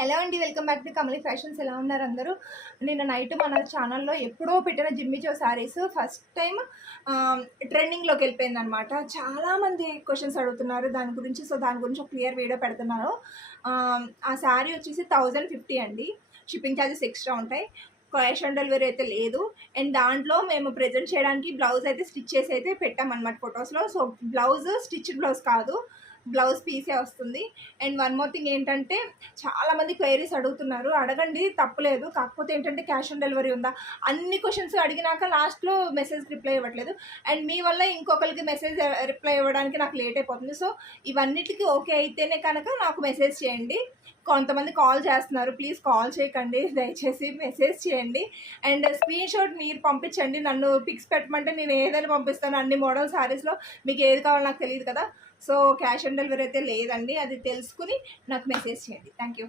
Hello అండి, welcome back to కమలి fashions. ఎలా ఉన్నారు అందరూ? నిన్న నైట్ మన ఛానల్లో ఎప్పుడో పెట్టిన జిమ్మిచో శారీస్ ఫస్ట్ టైం ట్రెండింగ్లోకి వెళ్ళిపోయింది అనమాట. చాలామంది క్వశ్చన్స్ అడుగుతున్నారు దాని గురించి. సో దాని గురించి ఒక క్లియర్ వీడియో పెడుతున్నాను. ఆ శారీ వచ్చేసి 1050 అండి. షిప్పింగ్ ఛార్జెస్ ఎక్స్ట్రా ఉంటాయి. క్యాష్ ఆన్ డెలివరీ అయితే లేదు. అండ్ దాంట్లో మేము ప్రజెంట్ చేయడానికి బ్లౌజ్ అయితే స్టిచ్ చేసి అయితే పెట్టామన్నమాట ఫొటోస్లో. సో బ్లౌజ్ స్టిచ్డ్ బ్లౌజ్ కాదు, బ్లౌజ్ పీసే వస్తుంది. అండ్ వన్ మోర్ థింగ్ ఏంటంటే, చాలామంది క్వైరీస్ అడుగుతున్నారు. అడగండి, తప్పులేదు. కాకపోతే ఏంటంటే క్యాష్ ఆన్ డెలివరీ ఉందా, అన్ని క్వశ్చన్స్ అడిగినాక లాస్ట్లో మెసేజ్ రిప్లై ఇవ్వట్లేదు. అండ్ మీ వల్ల ఇంకొకరికి మెసేజ్ రిప్లై ఇవ్వడానికి నాకు లేట్ అయిపోతుంది. సో ఇవన్నిటికీ ఓకే అయితేనే కనుక నాకు మెసేజ్ చేయండి. కొంతమంది కాల్ చేస్తున్నారు, ప్లీజ్ కాల్ చేయకండి, దయచేసి మెసేజ్ చేయండి. అండ్ స్క్రీన్ షాట్ మీరు పంపించండి. నన్ను పిక్స్ పెట్టమంటే నేను ఏదైనా పంపిస్తాను. అన్ని మోడల్ శారీస్లో మీకు ఏది కావాలో నాకు తెలియదు కదా. సో క్యాష్ ఆన్ డెలివరీ అయితే లేదండి, అది తెలుసుకుని నాకు మెసేజ్ చేయండి. Thank you.